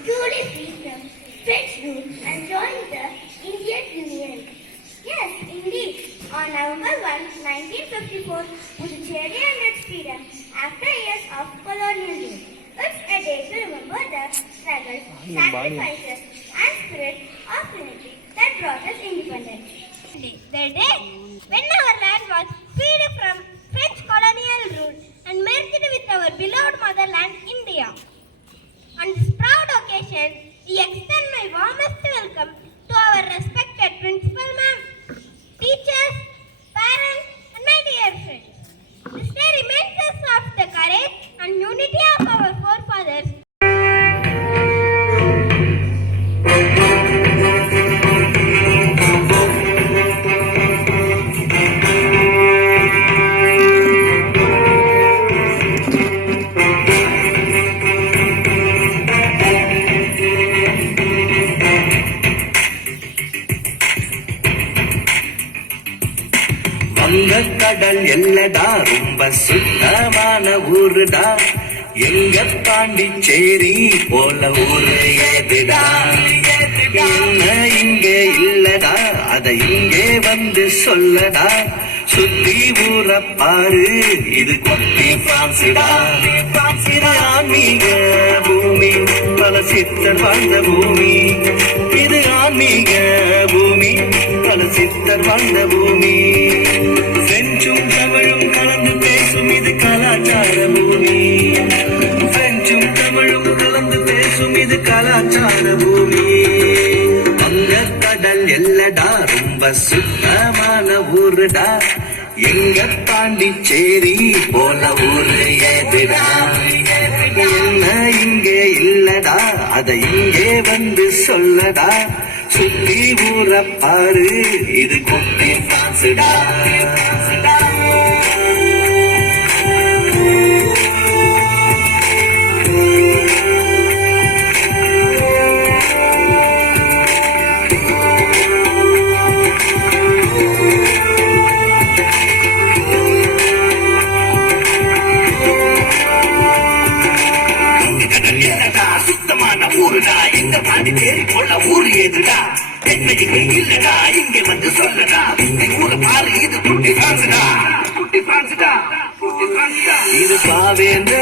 truly free from French rule and joined the Indian Union. Yes, indeed, on November 1, 1954, Puducherry earned its freedom after years of colonial rule. It's a day to remember the struggles, sacrifices, and spirit of unity that brought us independence. The day when our land was freed from French colonial rule and merged with our beloved motherland, India. On this proud occasion, we extend my warmest welcome to our respected principal ma'am, teachers, parents, and my dear friends. This day reminds us of the courage and unity of our forefathers. கடல் எல்லடா ரொம்ப சுத்தமான ஊருடா எங்க பாண்டிச்சேரி போல ஊரு ஏதுடா என்ன இங்கே இல்லடா அத இங்கே வந்து சொல்லடா சுத்தி ஊர பாரு இது கொத்தி பிரான்சிடா ஆன்மீக பூமி பல சித்தர் வாழ்ந்த பூமி இது ஆன்மீக பூமி பல சித்தர் வாழ்ந்த பூமி பிரெஞ்சும் தமிழும் கலந்து பேசும் இது கலாச்சார பூமி பிரெஞ்சும் தமிழும் கலந்து பேசும் இது கலாச்சார பூமி வங்க கடல் எல்லடா ரொம்ப சுத்தமான ஊருடா எங்க பாண்டிச்சேரி போல ஊரு ஏதுடா என்ன இங்கே இல்லடா அத இங்கே வந்து சொல்லடா சுத்தி ஊர பாரு இது கொத்தி பிரான்சுடா ஊருடா எங்க பாண்டிச்சேரி போல ஊரு ஏதுடா என்ன இங்க இல்லடா இங்க வந்து சொல்லடா ஊரு பாரு இது குட்டி பிரான்சுடா குட்டி பிரான்சுடா குட்டி பிரான்சுடா இது பாவேந்த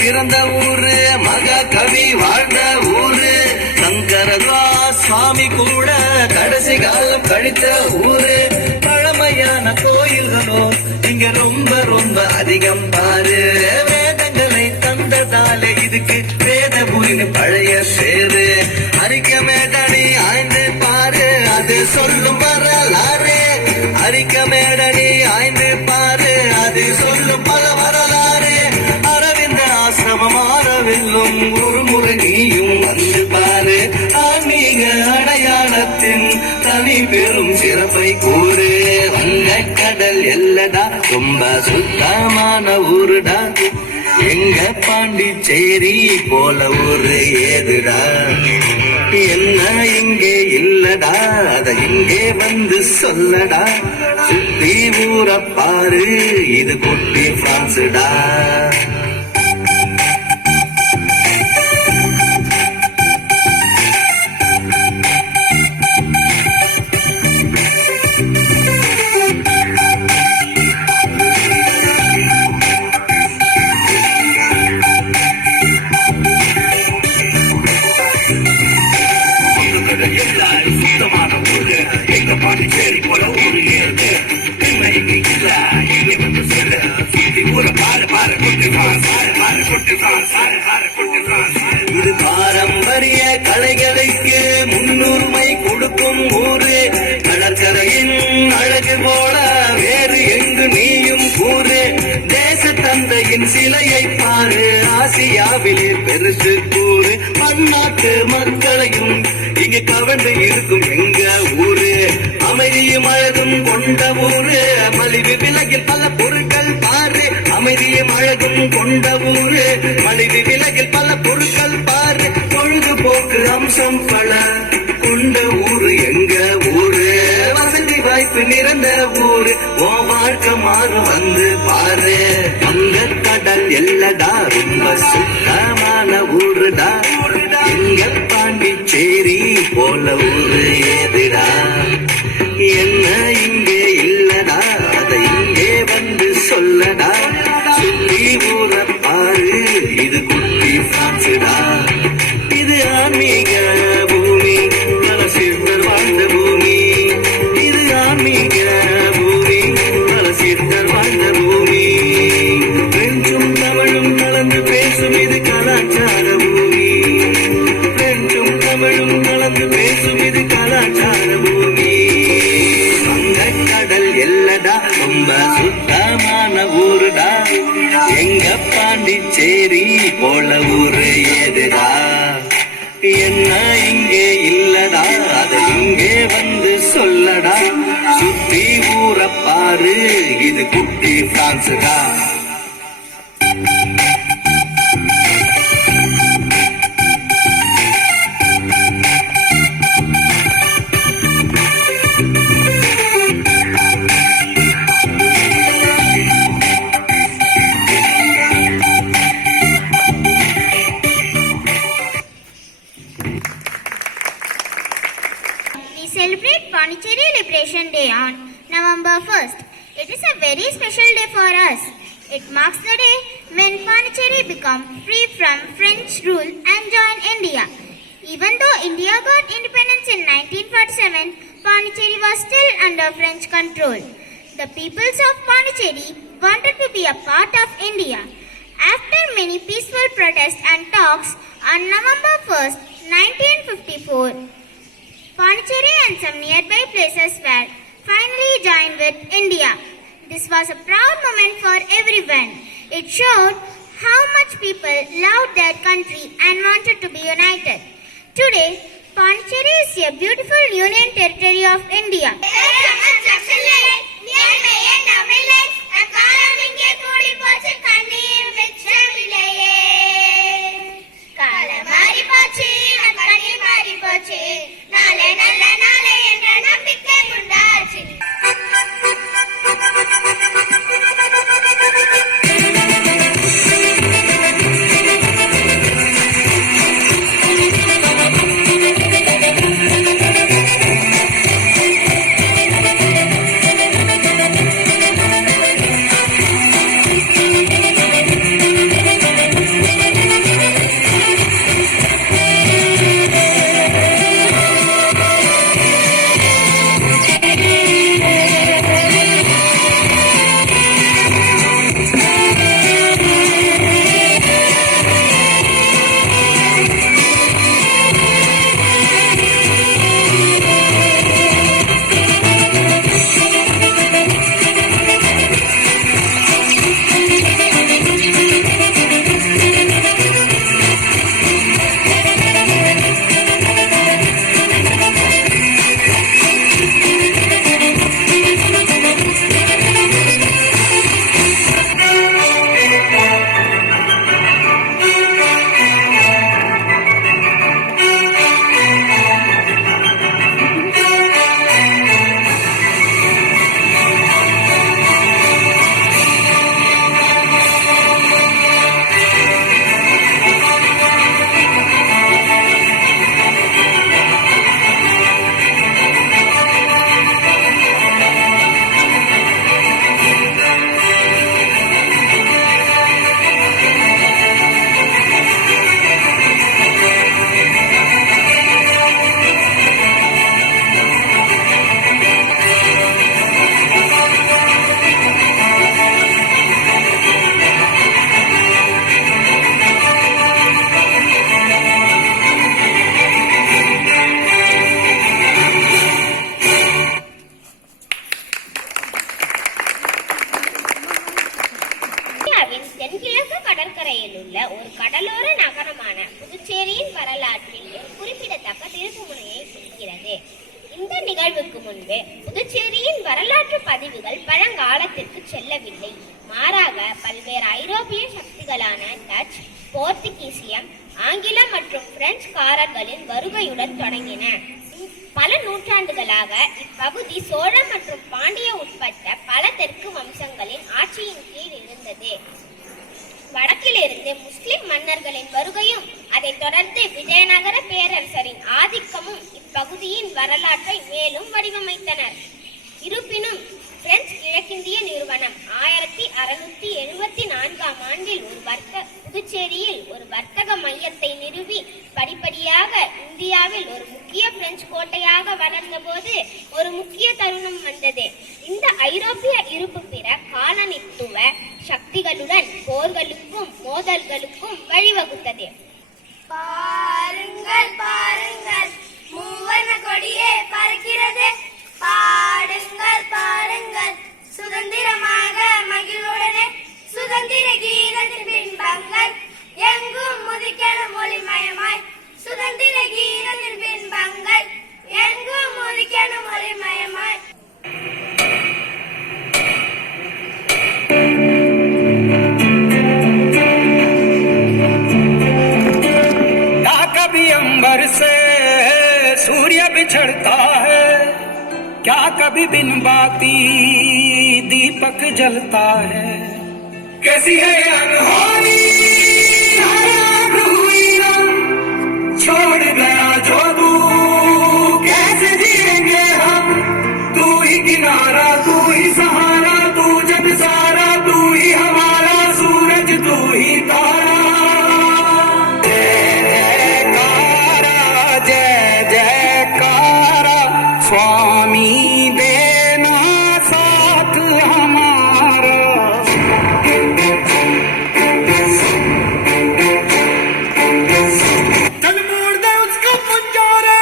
பிறந்த ஊரு மகா கவி வாழ்ந்த ஊரு சங்கரதாஸ் சுவாமி கூட கடைசி காலம் கழித்த ஊரு பழமையான கோயில்களோ இங்க ரொம்ப ரொம்ப அதிகம் பாரு வேதங்களை தந்ததாலே இதுக்கு வேதபுரின்னு பழைய சேரு அரிக்க மேடனி ஆய்ந்து பாரு அது சொல்லும் வரலாறு அரிக்க மேடனி ஆய்ந்து பாரு அது சொல்லும் பல வரலாறு அரவிந்த ஆசிரமம் ஆரவில்லும் ஒரு முறை நீயும் வந்து பாரு ஆன்மீக அடையாளத்தின் தனி பெரும் சிறப்பை கூறு வங்க கடல் எல்லடா ரொம்ப சுத்தமான ஊருடா எங்க பாண்டிச்சேரி போல ஊரு ஏதுடா என்ன இங்கே இல்லடா அத இங்கே வந்து சொல்லடா சுத்தி ஊர பாரு இது குட்டி பிரான்சுடா பாண்டிச்சேரி போல ஊரு ஏது என்ன இங்க இல்ல இங்க வந்து சொல்ல சுத்தி ஊர பாரு பாரு குட்டி பாரு குட்டி பாரு இது பாரம்பரிய கலைகளுக்கு முன்னுரிமை கொடுக்கும் ஊரு கடற்கரையின் அழகு போல வேறு எங்கு நீயும் கூறு தேச தந்தையின் சிலையை பாரு ஆசியாவிலே பெருசு கூறு பன்னாட்டு மக்களையும் இங்கு கவர்ந்து இருக்கும் எங்க ஊரு அமைதியும் அழகும் கொண்ட ஊரு மலிவு விலகில் பல பொருட்கள் பாரு அமைதியும் அழகும் கொண்ட ஊரு மலிவு விலகில் பல பொருட்கள் பாரு பொழுதுபோக்கு அம்சம் பல கொண்ட ஊரு எங்க ஊரு வசதி வாய்ப்பு நிறைந்த ஊரு ஓ வாழ்க்கை மாறு வந்து பாரு வங்க கடல் எல்லடா ரொம்ப சுத்தமான ஊருடா எங்க போல ஊரு ஏதுடா, என்ன இங்கே இல்லடா, அதை இங்கே வந்து சொல்லடா, சுத்தி ஊர பாரு இது குட்டி பிரான்சுடா, இது ஆன்மீக பூமி பல சித்தர் வாழ்ந்த பூமி, இது ஆன்மீக பூமி பல சித்தர் வாழ்ந்த பூமி, பிரெஞ்சும் தமிழும் கலந்து பேசும் இது கலாச்சார பூமி, பிரெஞ்சும் தமிழும் கலந்து பேசும் இது கலாச்சார பூமி, வங்கக்கடல் எல்லடா ரொம்ப சுத்தமான ஊருடா, எங்க பாண்டிச்சேரி போல ஊரு ஏதுடா, என்ன இங்கே இல்லடா, அதை இங்கே வந்து சொல்லடா, சுத்தி ஊர பாரு இது குட்டி பிரான்சுடா. We celebrate Pondicherry Liberation Day on November 1st. It is a very special day for us. It marks the day when Pondicherry became free from French rule and joined India. Even though India got independence in 1947, Pondicherry was still under French control. The peoples of Pondicherry wanted to be a part of India. After many peaceful protests and talks, on November 1st, 1954, Pondicherry and some nearby places were finally joined with India. This was a proud moment for everyone. It showed how much people loved their country and wanted to be united. Today, Pondicherry is a beautiful union territory of India. இந்த நிகழ்வுக்கு முன்பு புதுச்சேரியின் வரலாற்று பதிவுகள் பழங்காலத்திற்கு செல்லவில்லை. மாறாக பல்வேறு ஐரோப்பிய சக்திகளான டச், போர்த்துகீசியம், ஆங்கிலம் மற்றும் பிரெஞ்சுக்காரர்களின் வருகையுடன் தொடங்கின. பல நூற்றாண்டுகளாக இப்பகுதி சோழ மற்றும் பாண்டிய உட்பட்ட பல தெற்கு வம்சங்களின் ஆட்சியின் கீழ் இருந்தது. வடக்கிலிருந்து முஸ்லிம் மன்னர்களின் வருகையும் அதைத் தொடர்ந்து விஜயநகர பேரரசரின் ஆதிக்கமும் இப்பகுதியின் வரலாற்றை மேலும் வடிவமைத்தனர். இருப்பினும் பிரெஞ்சு கிழக்கிந்திய நிறுவனம் 1674ஆம் ஆண்டில் புதுச்சேரியில் ஒரு வர்த்தக மையத்தை நிறுவி படிப்படியாக இந்தியாவில் ஒரு முக்கிய பிரெஞ்சு கோட்டையாக வளர்ந்தபோது ஒரு முக்கிய தருணம் வந்தது. இந்த ஐரோப்பிய இருப்பு பிற காலனித்துவ சக்திகளுடன் போர்களுக்கும் மோதல்களுக்கும் வழிவகுத்தது. பாருங்கள் பாருங்கள், மூவர்ண கொடியே பறக்கிறது. பாடுங்கள் பாடுங்கள், சுதந்திரமாக மகிழ்வுடனே. சுதந்திர கீதத்தின் பின்பங்கள் எங்கும் முதிக்கணும் ஒளிமயமாய். சுதந்திர கீதத்தின் பின்பங்கள் எங்கும் முதிக்கணும் ஒளிமயமாய். कभी अंबर से सूर्य बिछड़ता है, क्या कभी बिन बाती दीपक जलता है। कैसी है अनहोनी छोड़ गया जो तू, कैसे जिएंगे हम। तू ही किनारा, तू ही सहारा, तू जग सारा, तू ही हमारा सूरज, तू ही तारा। स्वामी देना साथ हमारा। चल मोड़ दे उसका पंजारा।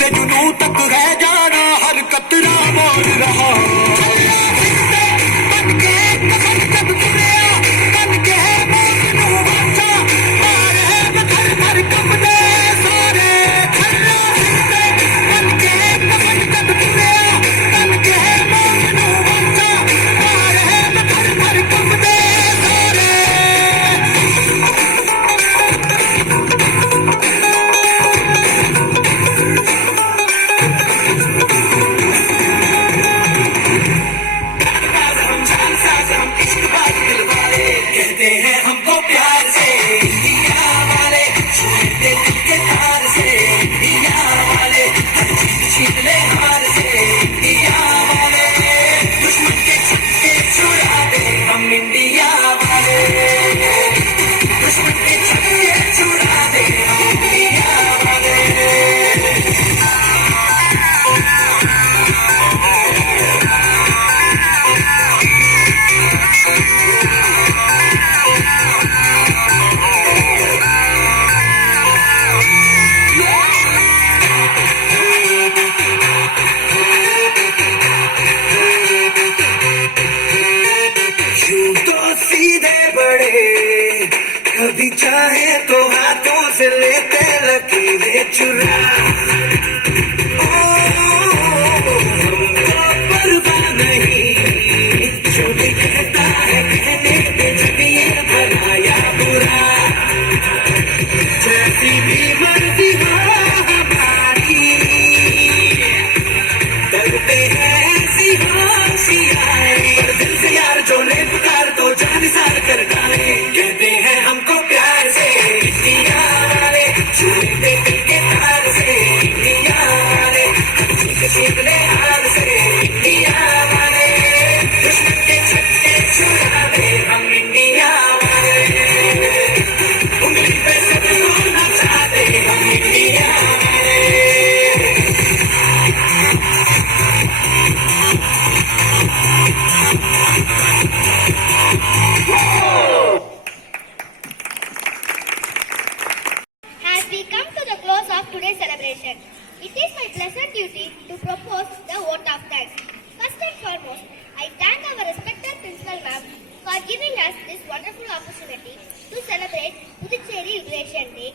से जुनू तक है जाना, हर कतरा बोल रहा। बन के कसम जब तुमने बन के मोनू बाचा, मारे घर घर कपड़े सारे बन के कसम जब तुमने बन के मोनू बाचा, मारे घर घर कपड़े सारे। कहते हैं हमको प्यार से इंडिया वाले, छूटे दिल के तार से इंडिया वाले, हर चीज छीन ले हार से इंडिया वाले, दुश्मन के छक्के छुड़ा दे हम इंडिया वाले, दुश्मन के छक्के छुड़ा दे हम इंडिया वाले। सीधे बड़े कभी चाहे तो हाथों से लेते लकीरें चुरा। हमको परवाह नहीं जो भी कहता है कहने दे, जब ये भला या बुरा, जैसी भी मर्जी हो हमारी, डरते हैं ऐसी होशियारी। पर दिल से यार जो ले पुकार तो जान सार कर डाले, कहते हैं हमको प्यार से इंडिया वाले, छूटे दिल के तार से इंडिया वाले, छीन ले हार से इंडिया वाले, दुश्मन के छक्के छुड़ा दे हम इंडिया वाले, उंगली पे सबको नचा दे हम इंडिया वाले। As we come to the close of today's celebration, it is my pleasant duty to propose the vote of thanks. First and foremost, I thank our respected Principal Ma'am for giving us this wonderful opportunity to celebrate Puducherry Liberation Day.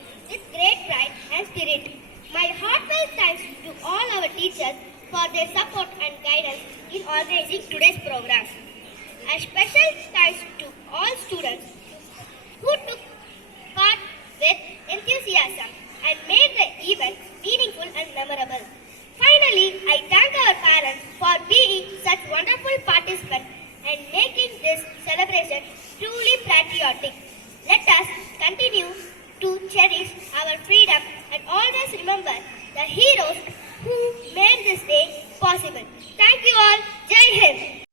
cherish our freedom and always remember the heroes who made this day possible. Thank you all. Jai Hind.